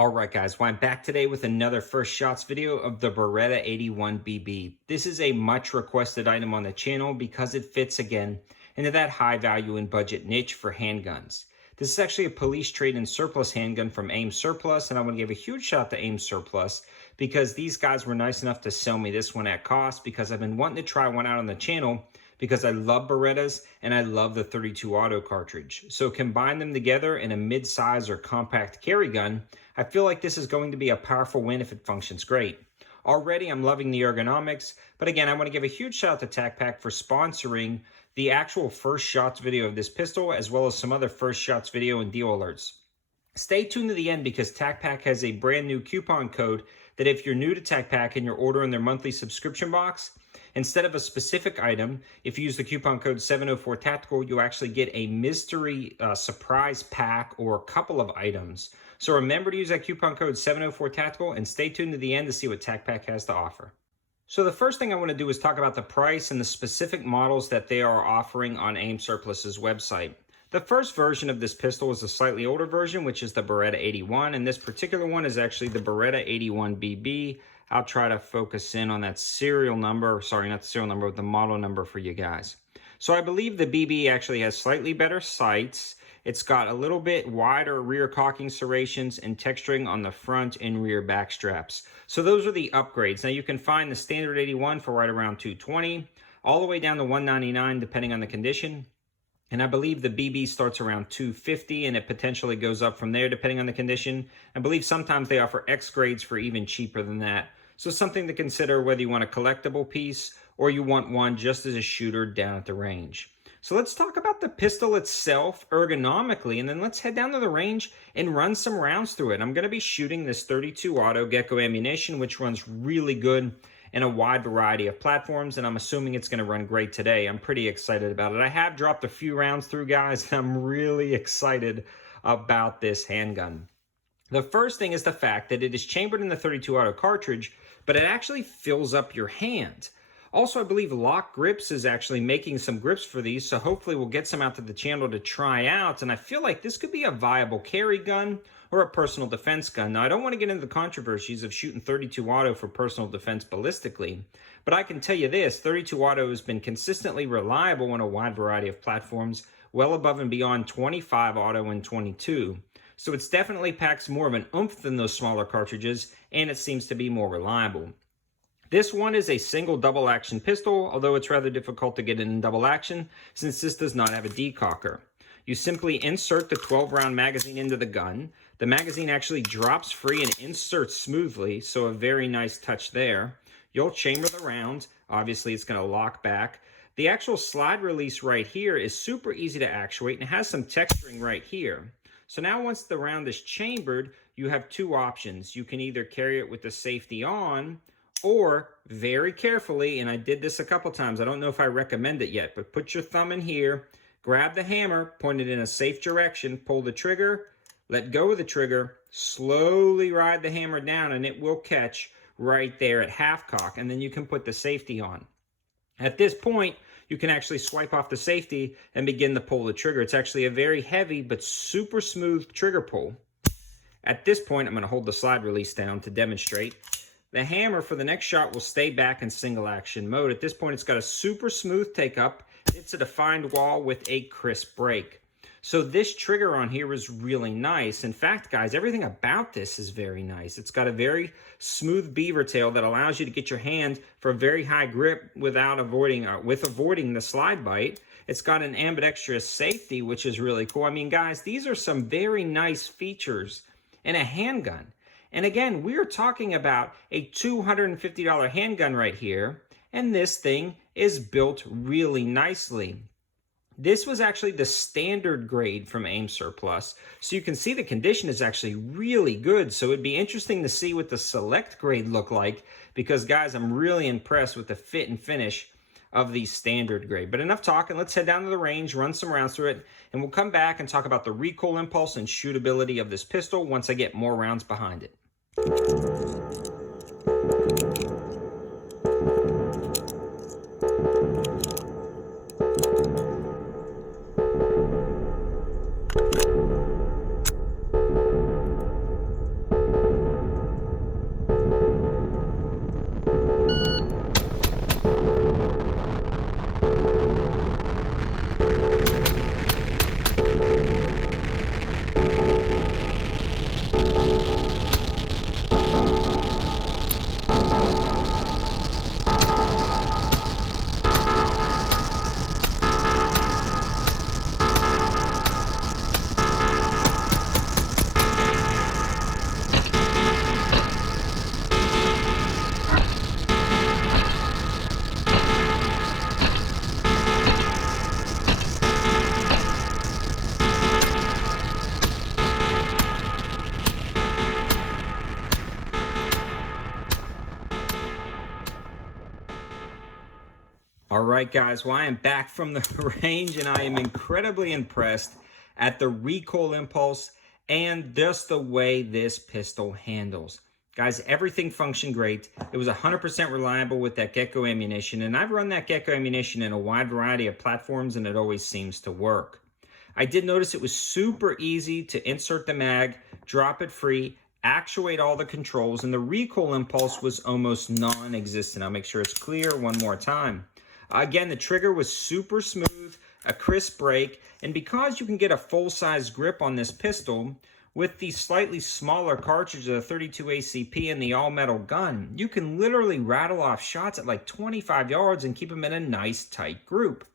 Alright guys, well I'm back today with another first shots video of the Beretta 81BB. This is a much requested item on the channel because it fits again into that high value and budget niche for handguns. This is actually a police trade-in surplus handgun from AIM Surplus, and I want to give a huge shout out to AIM Surplus because these guys were nice enough to sell me this one at cost because I've been wanting to try one out on the channel because I love Berettas and I love the 32 auto cartridge. So combine them together in a mid-size or compact carry gun, I feel like this is going to be a powerful win if it functions great. Already I'm loving the ergonomics, but again, I want to give a huge shout out to Tacpack for sponsoring the actual first shots video of this pistol, as well as some other first shots video and deal alerts. Stay tuned to the end because Tacpack has a brand new coupon code that if you're new to Tacpack and you're ordering their monthly subscription box, instead of a specific item, if you use the coupon code 704TACTICAL, you'll actually get a mystery surprise pack or a couple of items. So remember to use that coupon code 704TACTICAL and stay tuned to the end to see what Tacpack has to offer. So the first thing I want to do is talk about the price and the specific models that they are offering on AIM Surplus's website. The first version of this pistol is a slightly older version, which is the Beretta 81, and this particular one is actually the Beretta 81BB. I'll try to focus in on that serial number, sorry, not the serial number, but the model number for you guys. So I believe the BB actually has slightly better sights. It's got a little bit wider rear cocking serrations and texturing on the front and rear back straps. So those are the upgrades. Now you can find the standard 81 for right around $220, all the way down to $199 depending on the condition. And I believe the BB starts around $250 and it potentially goes up from there depending on the condition. I believe sometimes they offer X grades for even cheaper than that. So something to consider whether you want a collectible piece or you want one just as a shooter down at the range. So let's talk about the pistol itself ergonomically, and then let's head down to the range and run some rounds through it. I'm going to be shooting this 32 auto Gecko ammunition, which runs really good in a wide variety of platforms, and I'm assuming it's going to run great today. I'm pretty excited about it. I have dropped a few rounds through, guys, and I'm really excited about this handgun. The first thing is the fact that it is chambered in the 32 auto cartridge, but it actually fills up your hand. Also, I believe Lock Grips is actually making some grips for these, so hopefully we'll get some out to the channel to try out, and I feel like this could be a viable carry gun or a personal defense gun. Now, I don't want to get into the controversies of shooting 32 auto for personal defense ballistically, but I can tell you this, 32 auto has been consistently reliable on a wide variety of platforms, well above and beyond 25 auto and 22. So it's definitely packs more of an oomph than those smaller cartridges, and it seems to be more reliable. This one is a single double action pistol, although it's rather difficult to get it in double action since this does not have a decocker. You simply insert the 12-round magazine into the gun. The magazine actually drops free and inserts smoothly, so a very nice touch there. You'll chamber the round. Obviously, it's going to lock back. The actual slide release right here is super easy to actuate and has some texturing right here. So now once the round is chambered, you have two options. You can either carry it with the safety on, or very carefully, and I did this a couple times, I don't know if I recommend it yet, but put your thumb in here, grab the hammer, point it in a safe direction, pull the trigger, let go of the trigger, slowly ride the hammer down, and it will catch right there at half cock, and then you can put the safety on. At this point, you can actually swipe off the safety and begin to pull the trigger. It's actually a very heavy but super smooth trigger pull. At this point, I'm going to hold the slide release down to demonstrate. The hammer for the next shot will stay back in single action mode. At this point, it's got a super smooth take up. It's a defined wall with a crisp break. So this trigger on here is really nice. In fact, guys, everything about this is very nice. It's got a very smooth beaver tail that allows you to get your hand for a very high grip without avoiding the slide bite. It's got an ambidextrous safety, which is really cool. I mean, guys, these are some very nice features in a handgun. And again, we're talking about a $250 handgun right here, and this thing is built really nicely. This was actually the standard grade from AIM Surplus, so you can see the condition is actually really good. So it'd be interesting to see what the select grade look like, because guys, I'm really impressed with the fit and finish of the standard grade. But enough talking, let's head down to the range, run some rounds through it, and we'll come back and talk about the recoil impulse and shootability of this pistol once I get more rounds behind it. All right, guys, well, I am back from the range and I am incredibly impressed at the recoil impulse and just the way this pistol handles. Guys, everything functioned great. It was 100% reliable with that Gecko ammunition, and I've run that Gecko ammunition in a wide variety of platforms and it always seems to work. I did notice it was super easy to insert the mag, drop it free, actuate all the controls, and the recoil impulse was almost non-existent. I'll make sure it's clear one more time. Again, the trigger was super smooth, a crisp break, and because you can get a full-size grip on this pistol, with the slightly smaller cartridge of the 32 ACP and the all-metal gun, you can literally rattle off shots at like 25 yards and keep them in a nice tight group.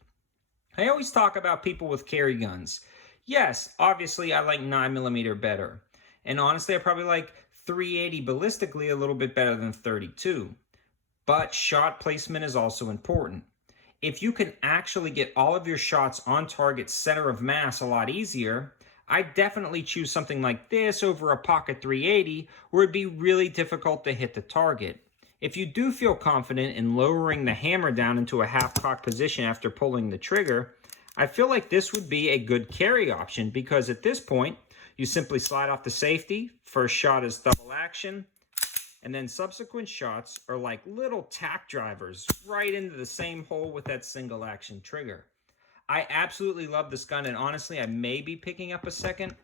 I always talk about people with carry guns. Yes, obviously I like 9mm better. And honestly, I probably like 380 ballistically a little bit better than 32. But shot placement is also important. If you can actually get all of your shots on target center of mass a lot easier, I definitely choose something like this over a pocket 380 where it'd be really difficult to hit the target. If you do feel confident in lowering the hammer down into a half-cock position after pulling the trigger, I feel like this would be a good carry option because at this point, you simply slide off the safety, first shot is double action, and then subsequent shots are like little tack drivers right into the same hole with that single action trigger. I absolutely love this gun, and honestly, I may be picking up a second.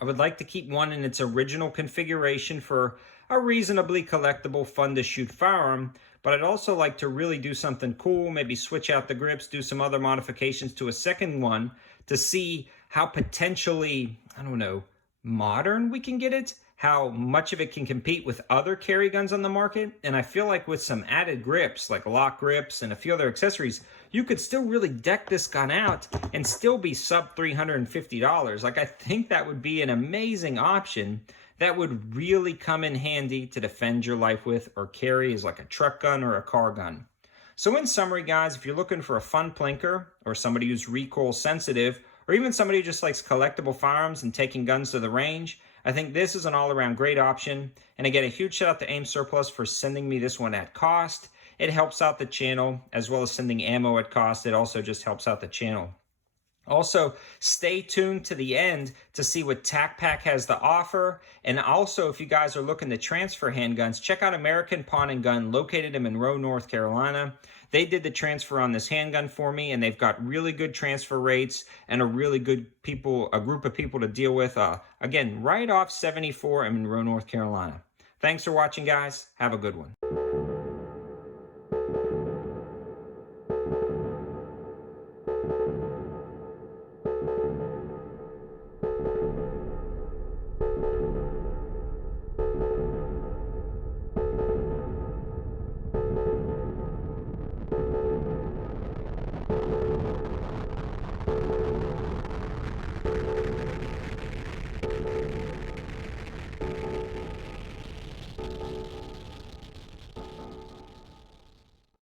I would like to keep one in its original configuration for a reasonably collectible, fun to shoot firearm, but I'd also like to really do something cool, maybe switch out the grips, do some other modifications to a second one to see how potentially, I don't know, modern we can get it, how much of it can compete with other carry guns on the market. And I feel like with some added grips, like lock grips and a few other accessories, you could still really deck this gun out and still be sub $350. Like, I think that would be an amazing option that would really come in handy to defend your life with or carry as like a truck gun or a car gun. So in summary, guys, if you're looking for a fun plinker or somebody who's recoil sensitive, or even somebody who just likes collectible firearms and taking guns to the range, I think this is an all-around great option. And again, a huge shout out to Aim Surplus for sending me this one at cost. It helps out the channel, as well as sending ammo at cost. It also just helps out the channel. Also, stay tuned to the end to see what Tacpack has to offer. And also, if you guys are looking to transfer handguns, check out American Pawn & Gun, located in Monroe, North Carolina. They did the transfer on this handgun for me, and they've got really good transfer rates and a really good a group of people to deal with. Again, right off 74 in Monroe, North Carolina. Thanks for watching, guys. Have a good one.